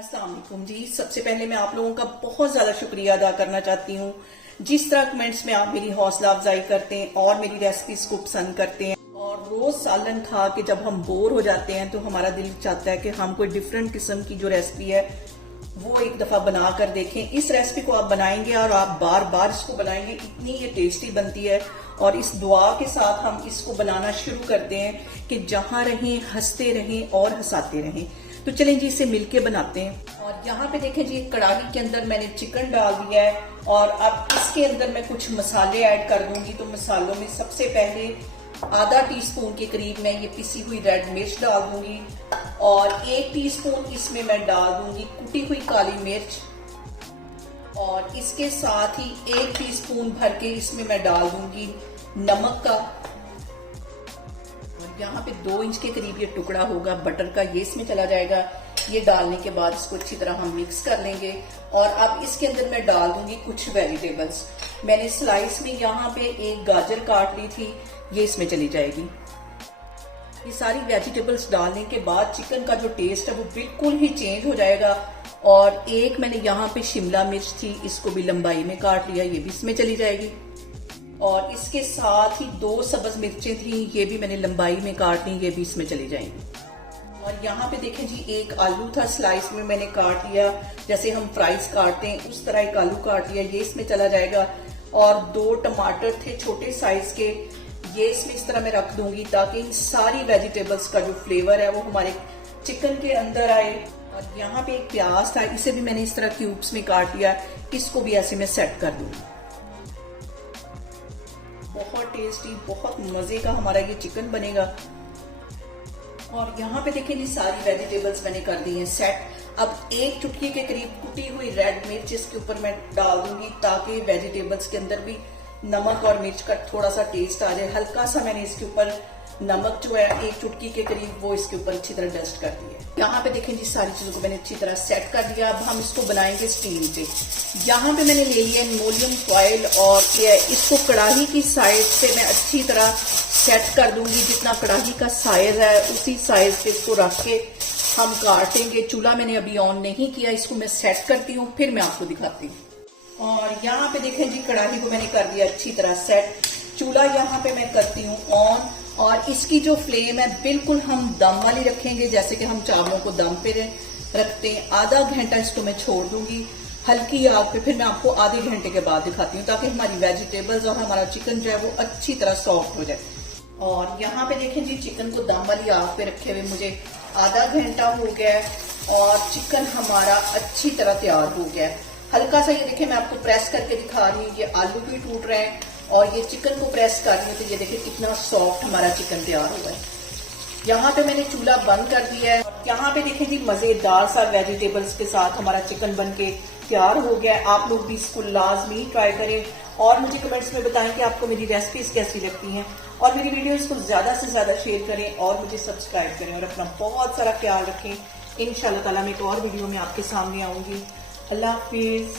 अस्सलाम वालेकुम जी। सबसे पहले मैं आप लोगों का बहुत ज्यादा शुक्रिया अदा करना चाहती हूँ। जिस तरह कमेंट्स में आप मेरी हौसला अफजाई करते हैं और मेरी रेसिपीज को पसंद करते हैं, और रोज सालन खा के जब हम बोर हो जाते हैं तो हमारा दिल चाहता है कि हम कोई डिफरेंट किस्म की जो रेसिपी है वो एक दफा बना कर देखें। इस रेसिपी को आप बनाएंगे और आप बार बार इसको बनाएंगे, इतनी ये टेस्टी बनती है। और इस दुआ के साथ हम इसको बनाना शुरू करते हैं कि जहां रहें हंसते रहें और हंसाते रहें। तो चलें जी, इसे मिलके बनाते हैं। और यहाँ पे देखें जी, कढ़ाई के अंदर मैंने चिकन डाल दिया है और अब इसके अंदर मैं कुछ मसाले ऐड कर दूंगी। तो मसालों में सबसे पहले आधा टीस्पून के करीब मैं ये पिसी हुई रेड मिर्च डाल दूंगी और 1 टीस्पून इसमें मैं डाल दूंगी कुटी हुई काली मिर्च, और इसके साथ ही 1 टीस्पून भर के इसमें मैं डाल दूंगी नमक का। और यहाँ पे 2 इंच के करीब ये टुकड़ा होगा बटर का, ये इसमें चला जाएगा। ये डालने के बाद इसको अच्छी तरह हम मिक्स कर लेंगे। और अब इसके अंदर मैं डाल दूंगी कुछ वेजिटेबल्स। मैंने स्लाइस में यहाँ पे एक गाजर काट ली थी, ये इसमें चली जाएगी। ये सारी वेजिटेबल्स डालने के बाद चिकन का जो टेस्ट है वो बिल्कुल ही चेंज हो जाएगा। और एक मैंने यहाँ पे शिमला मिर्च थी, इसको भी लंबाई में काट लिया, ये भी इसमें चली जाएगी। और इसके साथ ही 2 सब्ज मिर्चें थी, ये भी मैंने लंबाई में काट ली, ये भी इसमें चली जाएंगी। और यहाँ पे देखें जी, एक आलू था स्लाइस में मैंने काट लिया, जैसे हम फ्राइज काटते हैं उस तरह एक आलू काट लिया, ये इसमें चला जाएगा। और 2 टमाटर थे छोटे साइज के, ये इसमें इस तरह मैं रख दूंगी ताकि इन सारी वेजिटेबल्स का जो फ्लेवर है वो हमारे चिकन के अंदर आए। और यहाँ पे एक प्याज था, इसे भी मैंने इस तरह क्यूब्स में काट लिया, इसको भी ऐसे मैं सेट कर दूंगी। बहुत टेस्टी, बहुत मजे का हमारा ये चिकन बनेगा। और यहाँ पे देखिए जी, सारी वेजिटेबल्स मैंने कर दी हैं सेट। अब 1 चुटकी के करीब कुटी हुई रेड मिर्च इसके ऊपर मैं डाल दूंगी ताकि वेजिटेबल्स के अंदर भी नमक और मिर्च का थोड़ा सा टेस्ट आ जाए। हल्का सा मैंने इसके ऊपर नमक जो है 1 चुटकी के करीब वो इसके ऊपर अच्छी तरह डस्ट कर दिया। यहाँ पे देखें जी, सारी चीजों को मैंने अच्छी तरह सेट कर दिया। अब हम इसको बनाएंगे स्टीम पे। यहाँ पे मैंने ले लिया एल्युमिनियम फॉइल और इसको कढ़ाई की साइड से मैं अच्छी तरह सेट कर दूंगी। जितना कढ़ाई का साइज है उसी साइज पे इसको रख के हम काटेंगे। चूल्हा मैंने अभी ऑन नहीं किया, इसको मैं सेट करती हूँ, फिर मैं आपको दिखाती हूँ। और यहाँ पे देखें जी, कढ़ाई को मैंने कर दिया अच्छी तरह सेट। चूल्हा यहाँ पे मैं करती हूँ ऑन, और इसकी जो फ्लेम है बिल्कुल हम दम वाली रखेंगे, जैसे कि हम चावलों को दम पे रखते हैं। आधा घंटा इसको मैं छोड़ दूंगी हल्की आग पे, फिर मैं आपको आधे घंटे के बाद दिखाती हूँ ताकि हमारी वेजिटेबल्स और हमारा चिकन जो है वो अच्छी तरह सॉफ्ट हो जाए। और यहाँ पे देखें जी, चिकन को दम वाली आग पे रखे हुए मुझे आधा घंटा हो गया है और चिकन हमारा अच्छी तरह तैयार हो गया है। हल्का सा ये देखिए, मैं आपको प्रेस करके दिखा रही हूँ, ये आलू भी टूट रहे हैं और ये चिकन को प्रेस कर रही हूँ तो ये देखिए कितना सॉफ्ट हमारा चिकन तैयार हुआ है। यहाँ पे मैंने चूल्हा बंद कर दिया है। यहाँ पे देखें जी, मजेदार सा वेजिटेबल्स के साथ हमारा चिकन बन के तैयार हो गया है। आप लोग भी इसको लाजमी ट्राई करें और मुझे कमेंट्स में बताएं कि आपको मेरी रेसिपीज कैसी लगती हैं। और मेरी वीडियोस को ज्यादा से ज्यादा शेयर करें और मुझे सब्सक्राइब करें और अपना बहुत सारा ख्याल रखें। इंशाल्लाह ताला मैं एक और वीडियो में आपके सामने आऊंगी। अल्लाह हाफिज।